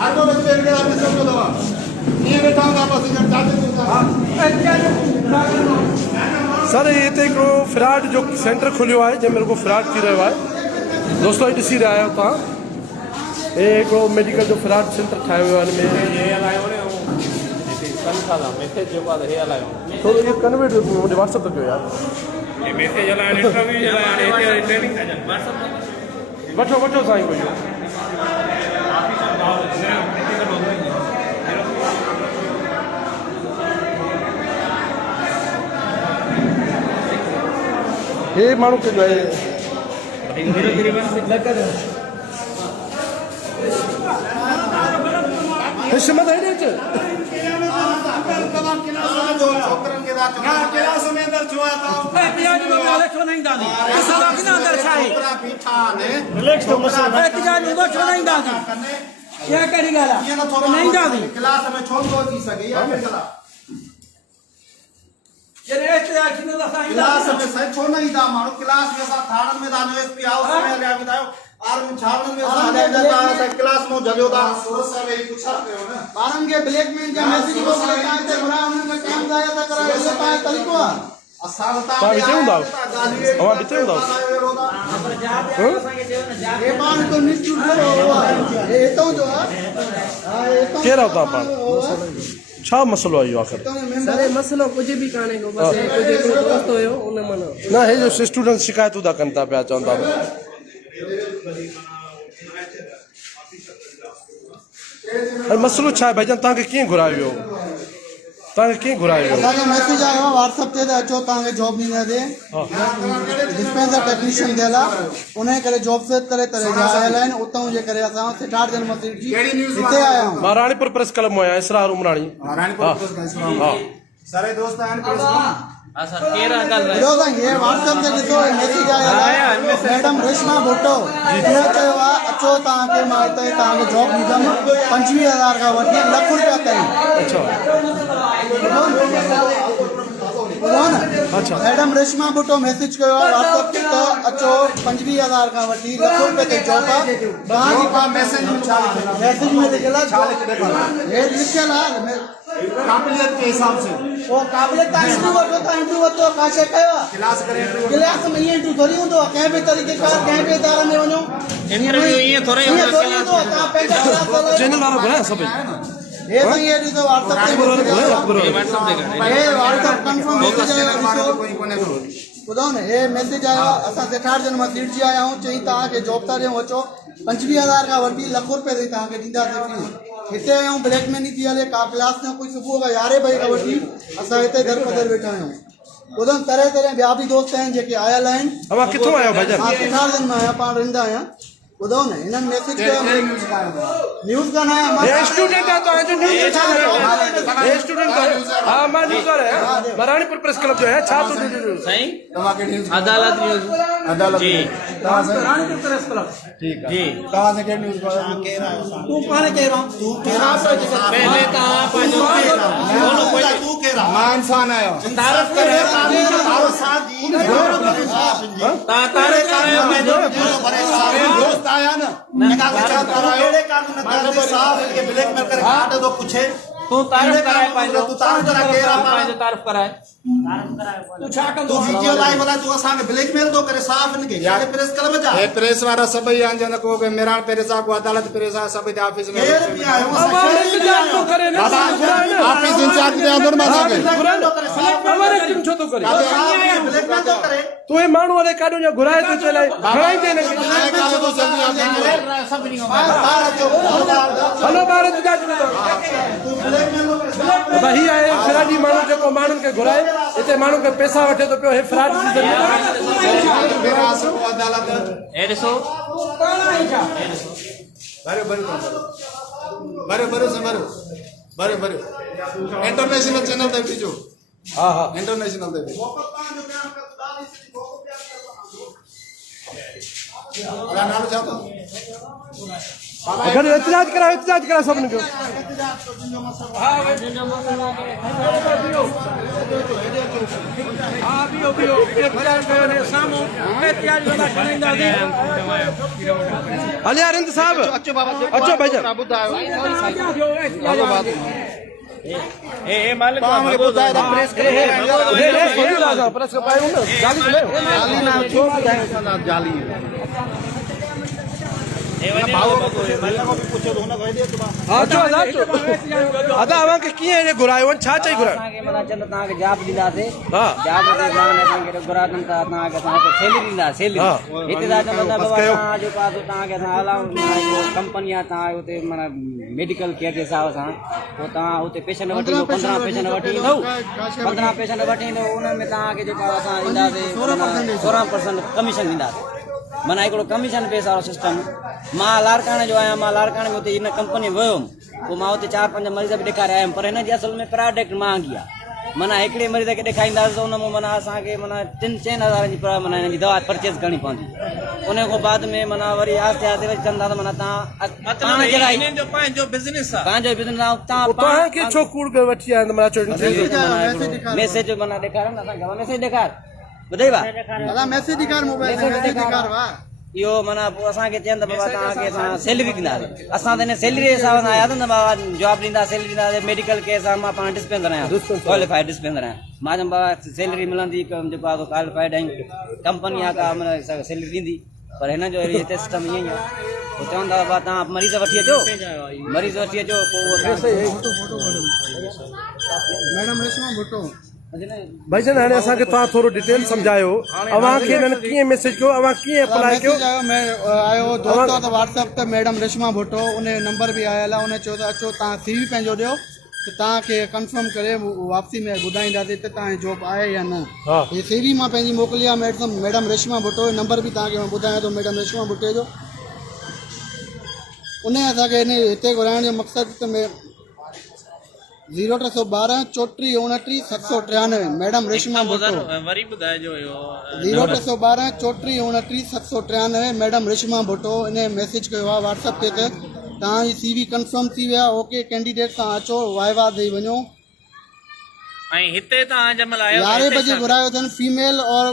हर को बच्चे के आप सबको दवा ये बैठा हूं आप पैसेंजर जाते सर ये तो फ्रॉड जो सेंटर खुलियो है जो मेरे को फ्रॉड थी रहियो है दोस्तों ये ॾिसी रहिया आहियो तव्हां ये मेडिकल जो फ्रॉड सेंटर ठाहियो वियो आहे हिन में मैसेज जो बाद हे हलायो थोरो इहो कन्वर्ट मुंहिंजे व्हाट्सअप ते कयो यार ये मैसेज हलायो इंटरव्यू हलायो हिते ट्रेनिंग था व्हाट्सएप वठो वठो साईं को इहो ये माण्हू के जो है हिस्मत है नी छोकरन के रात ना क्लास में अंदर जुआ था एहतिजाज में वाले छो नहीं दादी ऐसा कि ना अंदर छाए छोकरा पीठा ने रिलैक्स तो एहतिजाज में छो नहीं दादी क्या करी गाला ये ना थोड़ा नहीं दादी क्लास में छोड़ दो थी सके या फिर चला ये एहतिजाज की ना साईं क्लास में सही छोड़ नहीं था मानो क्लास में सा थाड़न में दानो एसपी हाउस में गया बताओ आर्मी छावनी में सा ले जाता है क्लास में जलियो था सूरज साहब यही पूछा थे हो ना बारन के ब्लैकमेल का मैसेज को लेकर के बुरा उन्होंने काम दाया था करा ऐसे पाए तरीको असालता पा बिचे हुंदा हवा बिचे हुंदा ये बात तो निश्चित हुआ ये तो जो है हां ये तो केरा होता पाण छा मसलो आयो आखिर सारे मसलो कुछ भी काने को बस कुछ हिकिड़ो दोस्त हुयो उन मन ना हे जो स्टूडेंट शिकायतूं था कनि था पिया चवनि था मसलो छा आहे भाईजान तव्हांखे कीअं घुरायो वियो तव्हांखे कीअं घुरायो वियो असांखे मैसेज आयो आहे व्हाट्सएप ते अचो तव्हांखे जॉब ॾींदा ते डिस्पेंसर टेक्नीशियन दियल आहे उन जे करे जॉब से तरह तरह जा आयल आहिनि उतां जे करे असां सिद्धार्थ जन्म सीट जी हिते आया आहियूं मां राणीपुर प्रेस क्लब में आहियां इसरार उमराणी रानीपुर प्रेस का हा सारे दोस्त आए प्रेस हां सर केरा गल रहे ॿियो साईं ये व्हाट्सएप ते ॾिसो मैसेज आयल आहे मैडम रेशमा भुट्टो हिन चयो आहे अचो तव्हांखे मां हिते तव्हांखे जॉब ॾींदमि 25,000 खां वठी ₹1,00,000 ताईं अच्छा ॿुधो न अच्छा मैडम रेशमा भुट्टो मैसेज कयो आहे व्हाट्सएप ते त अचो 25,000 खां वठी ₹1,00,000 ते जॉब आहे तव्हांजी मैसेज में छा लिखियल मैसेज में लिखियल आहे हे लिखियल आहे काबिलियत के हिसाब से वो काबिलियत तव्हां इंटरव्यू वठो तव्हां इंटरव्यू वठो का शइ कयो आहे क्लास करे क्लास में इएं इंटरव्यू थोरी हूंदो आहे कंहिं बि तरीक़े कार कंहिं बि इदारे में वञो इंटरव्यू ये थोड़े ईअं थोरी हूंदो आहे तव्हां पंहिंजा क्लास हलायो चैनल वारा घुराया सभई हे साईं हे ॾिसो व्हाट्सएप ते मैसेज आयो आहे व्हाट्सएप ते हे व्हाट्सएप कंफर्म मैसेज आयो आहे ॾिसो कोई कोने को ॿुधो न हे मैसेज आयो आहे असां सिद्धार्थ जन्म सीट जी आया आहियूं चई तव्हांखे जॉब था ॾियूं अचो 25,000 खां वठी ₹1,00,000 ताईं तव्हांखे ॾींदासीं फीस हिते आहियूं ब्लैकमेनी थी हले का क्लास न कोई सुबुह खां 11 बजे खां वठी असां हिते दर बदर वेठा आहियूं ॿुधो तरह तरह ॿिया बि दोस्त आहिनि जेके आयल आहिनि अवां किथां आहियो भाईजान मां सिद्धार्थ जन्म आहियां पाण रहंदा आहियां ॿुधो न हिननि मैसेज कयो न्यूज़ का नया ये स्टूडेंट है तो जो न्यूज़ छा ये स्टूडेंट है हां मां न्यूज़र है राणीपुर प्रेस क्लब जो है छा तो सही तवा के न्यूज़ अदालत न्यूज़ अदालत जी कहां से रानीपुर प्रेस क्लब ठीक है जी कहां से के न्यूज़ कह रहा तू पाण कह रहा तू कह रहा पहले तहां पंहिंजो तू कह रहा मां इंसान आयो तारफ करे तारो साथ जी तारफ करायो पंहिंजो दोस्त आया ना मैं का करायो मतलब साहब के ब्लैक मेल कर काट दो पूछे तू तारफ कराए पंहिंजो तू तारफ करा के रहा पंहिंजो तारफ कराए तू छा तू कंदो वीडियो लाइव वाला तू असा में ब्लैक मेल तो करे साहब इनके यार प्रेस क्लब जा ए प्रेस वाला सब ही अंजन को के मेरान प्रेस को अदालत प्रेस सब दे ऑफिस में केर भी आयो हमारे इंतजार तो करे ना ऑफिस इंचार्ज के अंदर में सके हमारे किम छो तो करे ब्लैक मेल तो करे तो ये माण्हू वाले काढो या घुराए तो चले घुराई दे ना तो जल्दी आ हलो भारत जाच में तू ब्लैक मेल तो करे भाई आए फ्राडी माण्हू जेको माण्हुनि खे घुराए हिते माण्हू खे पैसा वठे तो पियो हे फ्रॉड जी मेरा सब अदालत ए ॾिसो बारे बारे बारे बारे से बारे बारे इंटरनेशनल चैनल दे दीजो हां हां इंटरनेशनल दे नाम चाहता अगर एहतजाज करा सबने को अली अरंद साहब अच्छो भाईजान ए मालिक प्रेस करे प्रेस का पाए ना जाली ले जाली ना जाली अच्छो अदा आवा के किए ने घुरायो छा चाहि घुरायो असांखे माना चंद तव्हांखे जाप ॾींदासीं हां जाप ते माना असांखे घुराइनि था तव्हांखे असांखे सैलरी ॾींदा सैलरी हिते था चवंदा बाबा तव्हां जेको आहे तव्हांखे असां हलाऊं कंपनी आहे तव्हां हुते माना मेडिकल केयर जे हिसाब सां पोइ तव्हां हुते पेशेंट वठी ईंदव 15 पेशेंट वठी ईंदव 15 पेशेंट वठी ईंदव उन में तव्हांखे जेको आहे असां ॾींदासीं 16% कमीशन ॾींदासीं माना हिकिड़ो कमीशन बेस वारो सिस्टम मां लाड़काणे जो आहियां मां लाड़काणे में हुते हिन कंपनी वियुमि पोइ मां हुते 4-5 मरीज़ बि ॾेखारे आयुमि पर हिन जी असल में प्रोडक्ट महांगी आहे माना हिकिड़े मरीज़ खे ॾेखारींदासीं त उन में माना असांखे माना 3-4 हज़ार जी माना हिन जी दवा परचेज करणी पवंदी उन खां बाद में माना वरी आहिस्ते आहिस्ते वरी चवंदा त माना तव्हां पंहिंजो बिज़नेस आहे पंहिंजो बिज़नेस आहे तव्हां के छो कूड़ के वठी आया माना चो मैसेज माना ॾेखारो न असांखे मैसेज ॾेखार ॿुधाई दादा मैसेज दिखार मोबाइल मैसेज दिखार वाह इहो माना पोइ असांखे चवनि त बाबा तव्हांखे असां सैलरी ॾींदासीं असां त हिन सैलरी जे हिसाब सां आया त न बाबा जॉब ॾींदा सैलरी ॾींदासीं मेडिकल केस आहे मां पाण डिस्पेंसर आहियां क्वालिफाइड डिस्पेंसर आहियां मां चयुमि बाबा सैलरी मिलंदी जेको आहे क्वालिफाइड आहियूं कंपनी आहे का माना सैलरी ॾींदी पर हिन जो हिते सिस्टम ईअं ई आहे पोइ चवंदा बाबा तव्हां मरीज़ वठी अचो पोइ मैडम रेशमा भुट्टो भाईजान हाणे असांखे तव्हां थोरो डिटेल सम्झायो अवां खे हिननि कीअं मैसेज कयो अवां कीअं अप्लाई कयो मैसेज आयो मैं आयो दोस्तो त व्हाट्सएप ते मैडम रेशमा भुट्टो उन नंबर बि आयल आहे उन चयो त अचो तव्हां CV पंहिंजो ॾियो त तव्हांखे कंफर्म करे वापसी में ॿुधाईंदासीं त तव्हांजी जॉब आहे या न हे CV मां पंहिंजी मोकिली आहे मैडम रेशमा भुट्टो जो नंबर बि तव्हांखे मां ॿुधायां थो मैडम रेशमा भुट्टे जो उन असांखे हिते घुराइण जो मक़सदु त 0312 34 29 793 मैडम रेशमा भुट्टो वरी ॿुधाइजो इहो 0312 34 29 793 मैडम रेशमा भुट्टो इन मैसेज कयो आहे व्हाट्सएप ते त तव्हांजी CV कंफर्म थी विया ओके कैंडिडेट तव्हां अचो वाइवा ॾेई वञो ऐं हिते तव्हां जंहिंमहिल आयो 11 बजे घुरायो अथनि फीमेल और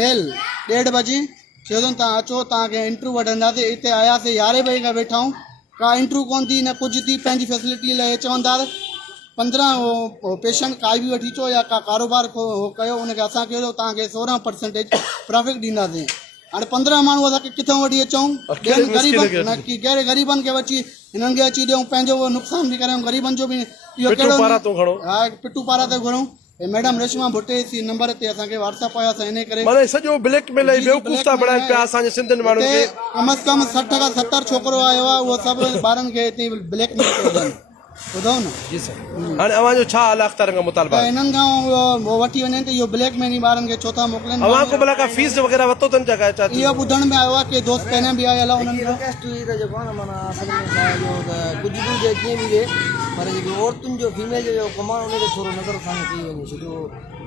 मेल 1:30 बजे चयो अथनि तव्हां अचो तव्हांखे इंटरव्यू वठंदासीं हिते आयासीं 11 बजे खां वेठा आहियूं का इंटरव्यू कोन थी न कुझु थी पंहिंजी फैसिलिटी लाइ चवंदा 15 पेशेंट काई बि वठी अचो या का कारोबार कयो उनखे असां कयो तव्हांखे 16% प्रॉफिट ॾींदासीं हाणे 15 माण्हू असांखे किथां वठी अचूं कहिड़े ग़रीबनि खे वठी हिननि खे अची ॾियूं पंहिंजो नुक़सान बि करियूं ग़रीबनि जो बि इहो कहिड़ो हा पिटू पारा ते घुरूं मैडम रेशमा भुट्टे इसी नंबर ते असांखे व्हाट्सएप आया असां इन करे माने सॼो ब्लैक मेल ऐं बेवकूफ़ था बणाइनि पिया असांजे सिंधियुनि माण्हुनि खे कम से कम 60 खां 70 छोकिरो आयो आहे उहो सभु ॿारनि खे हिते ब्लैक मेल पियो ॾियनि ॿुधो न जी सर हाणे अवां जो छा हाल अख़्तर खां मुतालबा त हिननि खां वठी वञनि त इहो ब्लैक में ई ॿारनि खे छो था मोकिलनि अवां को भला का फीस वग़ैरह वरितो अथनि जॻह चाची इहो ॿुधण में आयो आहे कि दोस्त पहिरियों बि आयल आहे उन्हनि रिक्वेस्ट हुई त जेको आहे न माना असल में छा आहे जो त कुझु बि हुजे कीअं बि हुजे पर जेको औरतुनि जो फीमेल जो कमु आहे उनखे थोरो नज़र सां कई वञे छो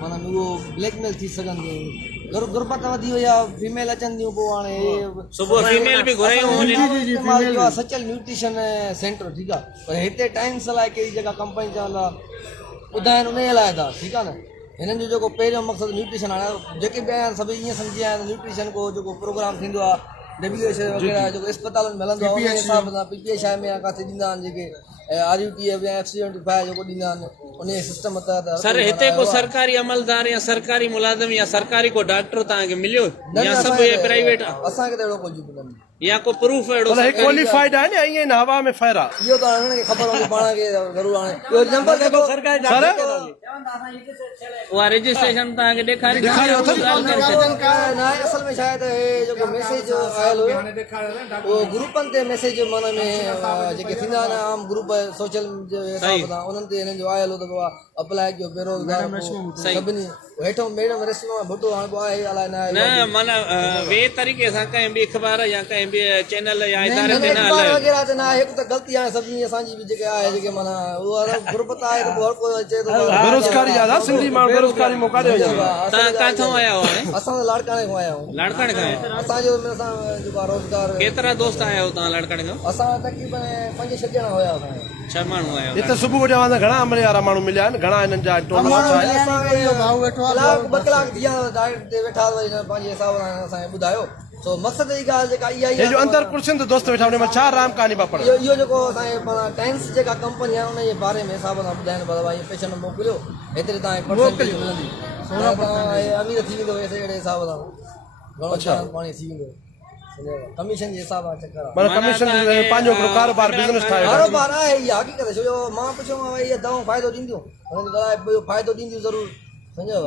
माना उहो ब्लैकमेल थी सघंदी गुरबत वधी वई आहे फीमेल अचनि थियूं पोइ हाणे सुबुह फीमेल बि घुरायूं सचल न्यूट्रिशन सेंटर ठीकु आहे पर हिते टाइम सां लाइ कहिड़ी जॻह कंपनी चवंदा ॿुधाइनि उन लाइ था ठीकु आहे न हिननि जो जेको पहिरियों मक़सदु न्यूट्रिशन हाणे जेके बि आहिनि सभई ईअं सम्झी आया आहिनि न्यूट्रिशन को जेको प्रोग्राम थींदो आहे WH वग़ैरह जेको अस्पतालनि में हलंदो आहे उन हिसाब सां PPH में किथे ॾींदा आहिनि जेके RUTF या F75 जेको ॾींदा आहिनि उन सिस्टम तहत सर हिते को सरकारी अमलदार या सरकारी मुलाज़िम या सरकारी को डॉक्टर तव्हांखे मिलियो या सभु प्राइवेट असांखे त अहिड़ो कुझु बि न या को प्रूफ अहिड़ो क्वालिफाइड आहे न ईअं हवा में फैरा इहो त हिननि खे ख़बर हूंदी पाण खे ज़रूरु हाणे इहो नंबर जेको सरकारी उहा रजिस्ट्रेशन तव्हांखे ॾेखारे असल में छा आहे त हे जेको मैसेज आयल हुयो उहो ग्रुपनि ते मैसेज माना में जेके थींदा आहिनि आम ग्रुप सोशल जे हिसाब सां उन्हनि ते हिननि जो आयल हो त बाबा अप्लाई कयो बेरोज़गार सभिनी हेठों मैडम रेस्टोरेंट भुटो हाणे को आहे अलाए न न माना वे तरीक़े सां कंहिं बि अख़बार या कंहिं बि चैनल या नहीं, इदारे ते न अखबार हलायो वगैरह ते ना हिकु त ग़लती आहे सभिनी असांजी बि जेके आहे जेके माना उहा गुरबत आहे त हर कोई अचे थो बेरोजगारी ज्यादा सिंधी माण्हू बेरोजगारी मौका ॾियो तव्हां काथां आया हो हाणे असां त लाड़काणे खां आया आहियूं लाड़काणे खां असांजो असां जेको आहे रोज़गार केतिरा दोस्त आया हो तव्हां लाड़काणे खां असां तक़रीबन 5-6 ॼणा हुया असां 6 माण्हू आया हो हिते सुबुह जो चवां घणा अमले वारा माण्हू मिलिया आहिनि घणा हिननि जा टोल भाऊ वेठो आहे कलाक 2 कलाक थी विया डायरेक्ट ते वेठा वरी पंहिंजे हिसाब सां असांखे ॿुधायो सो मक़सद जी ॻाल्हि जेका इहा ई ये जो अंदर कुर्सियुनि ते दोस्त वेठा हुन में छा राम कहानी पिया पढ़नि इहो जेको असांजे माना टेंस जेका कंपनी आहे उन जे बारे में हिसाब सां ॿुधाइनि बाबा इहे पेशेंट मोकिलियो हेतिरे तव्हांखे परसेंटेज मिलंदी तव्हां अमीर थी वेंदो अहिड़े हिसाब सां घणो छा पाणी थी वेंदो कमीशन जे हिसाब सां चकर आहे माना कमीशन पंहिंजो हिकिड़ो कारोबार बिज़नेस ठाहियो कारोबार आहे इहा हक़ीक़त छो जो मां पुछियो मां इहे दवाऊं फ़ाइदो ॾींदियूं हुननि ॻाल्हाए फ़ाइदो ॾींदियूं ज़रूरु सम्झो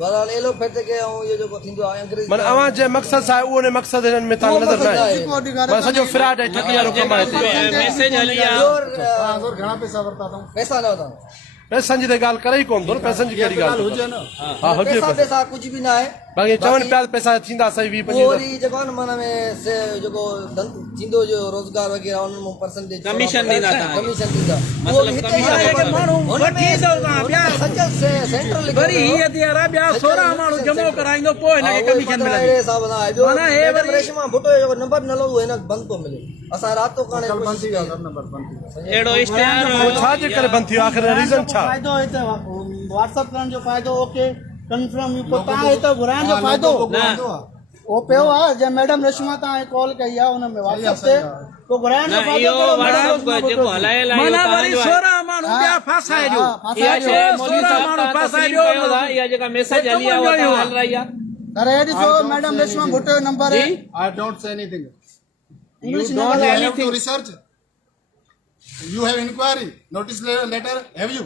बहरहाल एलोपैथिक ऐं इहो जेको थींदो आहे अंग्रेज़ी माना अवां जे मक़सद सां उहो ने मक़सद हिननि में तव्हां नज़र न आहे माना सॼो फ्रॉड ऐं ठगी वारो कमु आहे हिते मैसेज हली आहे घणा पैसा वरिता अथऊं पैसा न वठनि पैसनि जी त ॻाल्हि करे ई कोन थो न पैसनि जी कहिड़ी ॻाल्हि हुजे न हा हुजे पैसा पैसा कुझु बि न आहे बाक़ी चवनि पिया पैसा थींदा सही 20-25 पोइ वरी जेको आहे न माना में जेको थींदो जो रोज़गार वग़ैरह उन्हनि में परसेंटेज कमीशन ॾींदा तव्हांखे। कमीशन ॾींदा मतिलबु कमीशन जेके माण्हू वठी ईंदो तव्हां ॿिया सचल सेंट्रल वरी हीअ थी ॿिया 16 माण्हू जमो कराईंदो पोइ हिनखे कमीशन मिलंदी हिसाब सां आहे ॿियो माना हे वरी- रेशमा भुटो जो जेको नंबर न लॻो हिन बंदि थो मिले असां राति तो काणे कोशिशि कई अहिड़ो इश्तिहार पोइ छा जे करे बंदि थियो आख़िर रीज़न छा फ़ाइदो हिते व्हाट्सअप करण जो फ़ाइदो ओके कंफर्म पोइ तव्हां हिते घुराइण जो फ़ाइदो उहो पियो आहे जंहिं मैडम रेशमा तव्हांखे कॉल कई आहे हुन में व्हाट्सअप ते पोइ घुराइण जो न फ़ाइदो इहो कहिड़ो? व्हाट्सअप जेको हलायल आहे माना इहो वरी तव्हांजो आहे 16 माण्हू ॿिया फासाए ॾियो इहा शइ मौलवी 16 साहब माण्हू तव्हां फासाए तस्लीम ॾियो कयो था इहा जेका मैसेज हली आहे उहा तव्हां हल रही आहे अरे हे ॾिसो मैडम रेशमा भुट्टो जो नंबर है I don't say anything. English don't में have You have to research. You have inquiry. Notice letter. Have you?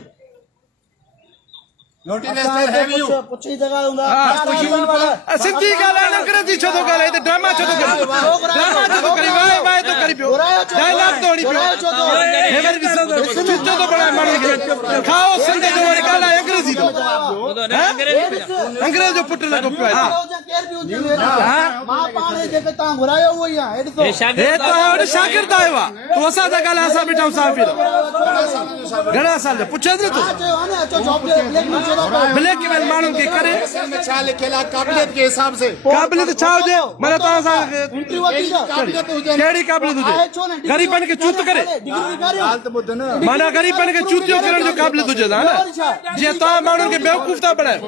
Notice letter. Have you? पुछी जगह हूंदा सिंधी ॻाल्हाइण अंग्रेजी छो थो ॻाल्हाए हिते ड्रामा छो थो करे ड्रामा छो थो करे वाए वाए थो करे पियो डायलॉग थो हणी पियो हे वरी चुचो थो बणाए माण्हू खे खाओ सिंध जो वरी ॻाल्हाए अंग्रेजी थो ॿुधो न अंग्रेजी अंग्रेज जो पुटु लॻो पियो आहे मां पाण जेके तव्हां घुरायो उहो ई आहे हे ॾिसो हे हे शागिर्द तो वॾो शागिर्द आयो आहे तूं असां सां ॻाल्हाए असां बीठा मुसाफ़िर घणा साल जो पुछे न तूं चयो आहे न अचो जॉब ब्लैक में छो था कयो? ब्लैकमेल माण्हुनि खे करे में छा लिखियल आहे काबिलियत के हिसाब से क़ाबिलियत छा हुजे माना तव्हां सां इंटरव्यू वठी ॾियो। काबिलियत हुजे कहिड़ी क़ाबिलियत आहे हुजे छो न ग़रीबनि खे चूत करे डिग्री ॾेखारियो ॻाल्हि त ॿुध न माना ग़रीबनि खे चूतियो करण जो क़ाबिलियत हुजे था न जीअं तव्हां माण्हुनि खे बेवकूफ़ था बणायो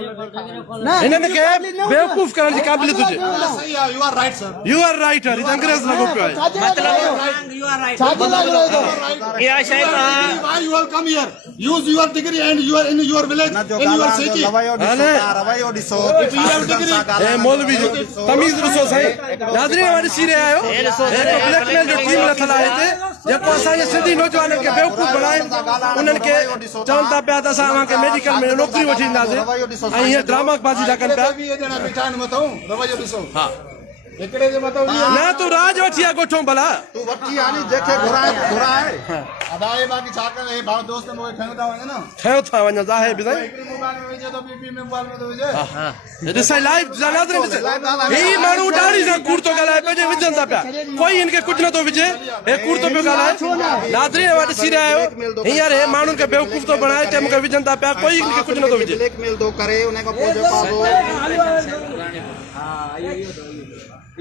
हिननि खे बेवकूफ़ करण जी क़ाबिलियत हुजे सही आहे you are right sir you are right हरी अंग्रेज लॻो पियो आहे छाजे लाइ घुरायो अथव? इहा शइ तव्हां why you have come here use your degree and you are in your village in your city if you have degree हे मौलवी जो तमीज़ ॾिसो साईं नाज़रीन वारी सी रहिया आहियो हे ब्लैकमेल जो टीम लथल आहे हिते जेको असांजे सिंधी नौजवाननि खे बेवकूफ़ बणाए उन्हनि खे चवनि था पिया त असां तव्हांखे मेडिकल में नौकिरी वठी ॾींदासीं ऐं हीअ ड्रामा बाज़ी था कनि पिया भी ये ॼणा बीठा आहिनि मथां रवैयो ॾिसो हा हिकिड़े जे मथां न तूं राज वठी आहे ॻोठो भला तू वठी आ नी जेके घुराए अदाए बाक़ी छा करे हे भाउ दोस्त मूंखे खयो था वञे न खयो था वञो ज़ाहिर बि साईं हिकिड़ी मोबाइल में विझे थो ॿी मोबाइल में थो विझे ॾिसाई लाइव नाज़रीन ॾिस ही माण्हू ॾाढी सां कूड़ थो ॻाल्हाए पंहिंजे विझनि था पिया कोई हिनखे कुझु नथो विझे हे कूड़ थो पियो ॻाल्हाए नाज़रीन वारी ॾिसी रहिया आहियो हींअर हे माण्हुनि खे बेवकूफ़ थो बणाए ते मूंखे विझनि था पिया कोई हिनखे कुझु नथो विझे ब्लैकमेल थो करे उन खां पोइ जेको आहे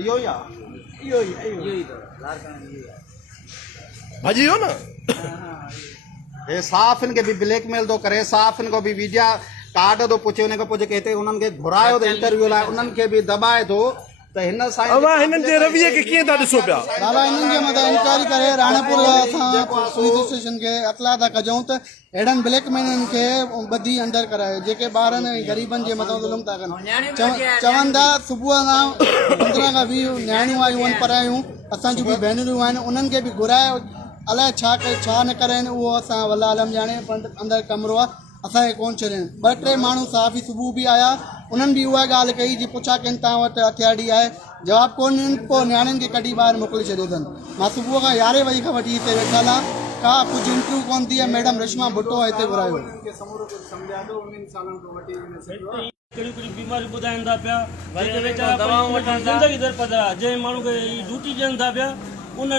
इहो ई आहे भॼी वियो न हे साफ़ इनखे बि ब्लैकमेल थो करे साफ़ इनको बि वीडिया कार्ड थो पुछे उन खां पोइ जेके हिते उन्हनि खे घुरायो त इंटरव्यू लाइ उन्हनि खे बि दॿाए थो त हिन सां अवां हिननि जे रवैये खे कीअं था ॾिसो पिया बाबा हिननि जे मथां इंक्वायरी करे राणापुर असां पुलिस स्टेशन खे इतला था कजूं त अहिड़नि ब्लैकमेलनि खे ॿधी अंदर करायो जेके ॿारनि ऐं ग़रीबनि जे मथां ज़ुल्म था कनि चवनि था सुबुह खां 15 खां 20 न्याणियूं आयूं आहिनि परायूं असांजूं बि भेनरूं आहिनि उन्हनि खे बि घुरायो अलाए छा न करनि उहो असां वल्ला आलम ॼाणे पर अंदरि कमिरो आहे असांखे कोन छॾनि 2-3 माण्हू साफ़ी सुबुह बि आया उन्हनि बि उहा ॻाल्हि कई जी पुछा कनि तव्हां वटि हथियारी आहे जवाबु कोन ॾियनि पोइ नियाणियुनि खे कढी ॿाहिरि मोकिले छॾियो अथनि मां सुबुह खां 11 बजे खां वठी हिते वेठल आहे का कुछ इंटरव्यू कौन दिया मैडम रेशमा भुट्टो हिते घुरायो कहिड़ी कहिड़ी बीमारी ॿुधाइनि था पिया दवाऊं ज़िंदगी दर पधरा जंहिं माण्हू खे ड्यूटी ॾियनि था पिया उन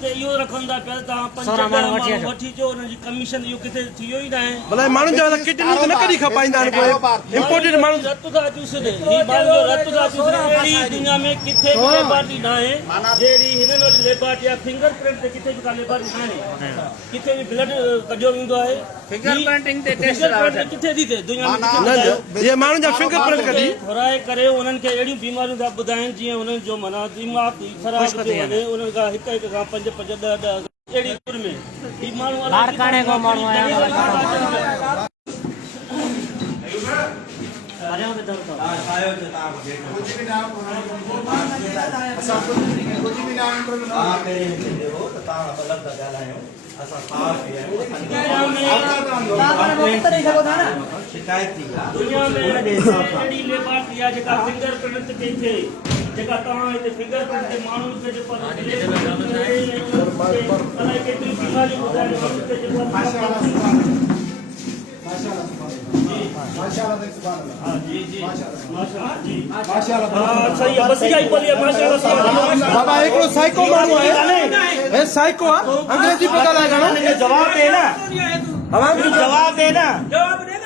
ते इहो रखनि था पिया तव्हां 50 माण्हू वठी अचो उनजी कमीशन इहो किथे थियो ई न आहे भला माण्हुनि जा किडनी त न कढी खपाईंदा आहिनि कोई इम्पोर्टेड माण्हू रत था चूसनि ही माण्हू जो रत था चूसनि अहिड़ी दुनिया में किथे बि लेबॉरेटरी न आहे जहिड़ी हिननि वटि लेबॉरेटरी आहे फिंगर प्रिंट ते किथे बि का लेबॉरेटरी न आहे किथे बि ब्लड कढियो वेंदो आहे फिंगर प्रिंटिंग ते टेस्ट किथे थी थिए दुनिया में किथे ये माण्हुनि जा फिंगर प्रिंट कढी घुराए करे उन्हनि खे अहिड़ियूं बीमारियूं था ॿुधाइनि जीअं उन्हनि जो माना दिमाग़ ख़राब थी वञे उन्हनि खां हिक खां 5 5 10 10 अहिड़ी उमिरि में ही माण्हू लाड़काणे खां माण्हू आया दुनिया में अहिड़ी लेबॉरेटरी आहे जेका फिंगर प्रिंट कई थिए जेका तव्हां हिते फिंगर प्रिंट ते माण्हुनि खे जेको अलाए केतिरियूं बीमारियूं ॿुधाइनि माण्हुनि खे जेको बाबा हिकिड़ो साइको माण्हू आहे हे साइको आहे अंग्रेजी पता लाइ घणो जवाब ॾे न जवाब जवाब ॾे न